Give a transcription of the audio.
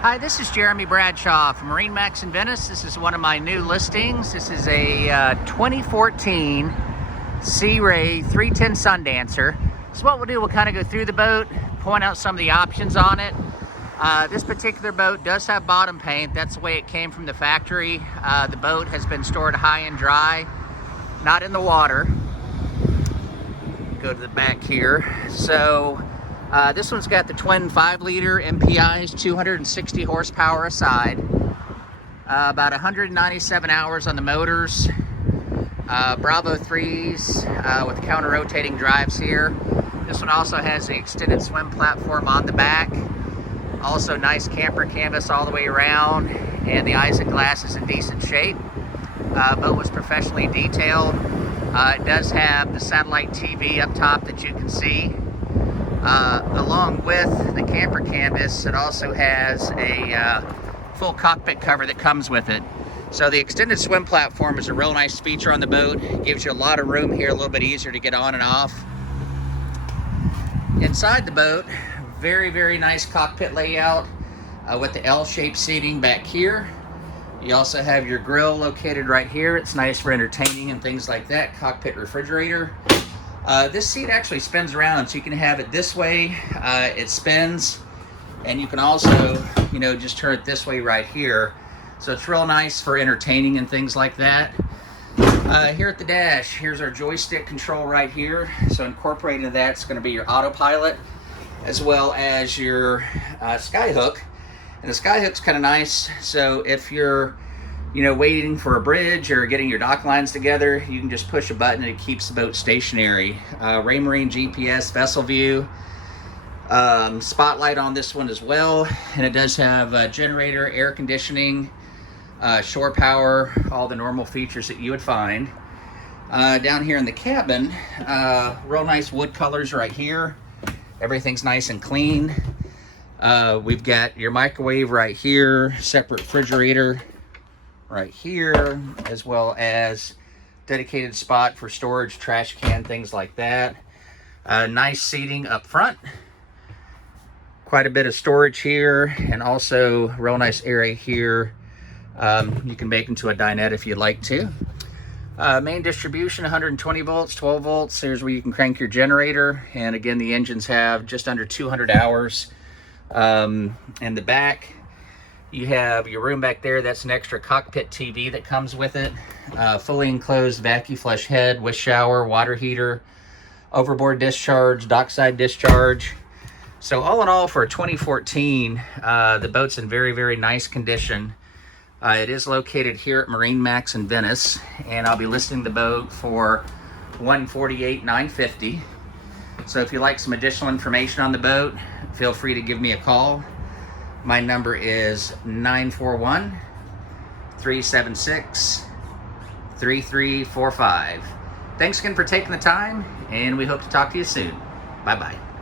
Hi, this is Jeremy Bradshaw from MarineMax in Venice. This is one of my new listings. This is a 2014 Sea Ray 310 Sundancer. So what we'll do, we'll kind of go through the boat, point out some of the options on it. This particular boat does have bottom paint. That's the way it came from the factory. The boat has been stored high and dry, not in the water. Go to the back here. So this one's got the twin 5-liter MPIs, 260 horsepower a side, about 197 hours on the motors, Bravo 3s with counter-rotating drives here. This one also has the extended swim platform on the back. Also nice camper canvas all the way around, and the eyes and glass is in decent shape. Boat was professionally detailed. It does have the satellite TV up top that you can see. Along with the camper canvas, it also has a full cockpit cover that comes with it. So the extended swim platform is a real nice feature on the boat. It gives you a lot of room here, a little bit easier to get on and off. Inside the boat, very, very nice cockpit layout with the L-shaped seating back here. You also have your grill located right here. It's nice for entertaining and things like that. Cockpit refrigerator. This seat actually spins around, so you can have it this way. It spins, and you can also, just turn it this way right here. So it's real nice for entertaining and things like that. Here at the dash, here's our joystick control right here. So incorporated into that, it's going to be your autopilot, as well as your skyhook. And the skyhook's kind of nice, so if you're waiting for a bridge or getting your dock lines together, you can just push a button and it keeps the boat stationary. Raymarine GPS vessel view, spotlight on this one as well, and it does have a generator, air conditioning, shore power, all the normal features that you would find. Down here in the cabin, real nice wood colors right here. Everything's nice and clean. We've got your microwave right here, separate refrigerator right here, as well as dedicated spot for storage, trash can, things like that. Nice seating up front, quite a bit of storage here, and also real nice area here. You can make into a dinette if you'd like to. Main distribution, 120 volts, 12 volts. Here's where you can crank your generator, and again, the engines have just under 200 hours. In the back, you have your room back there. That's an extra cockpit TV that comes with it. Fully enclosed vacuum flush head with shower, water heater, overboard discharge, dockside discharge. So all in all, for a 2014, the boat's in very, very nice condition. It is located here at MarineMax in Venice, and I'll be listing the boat for $148,950. So if you'd like some additional information on the boat, feel free to give me a call. My number is 941-376-3345. Thanks again for taking the time, and we hope to talk to you soon. Bye-bye.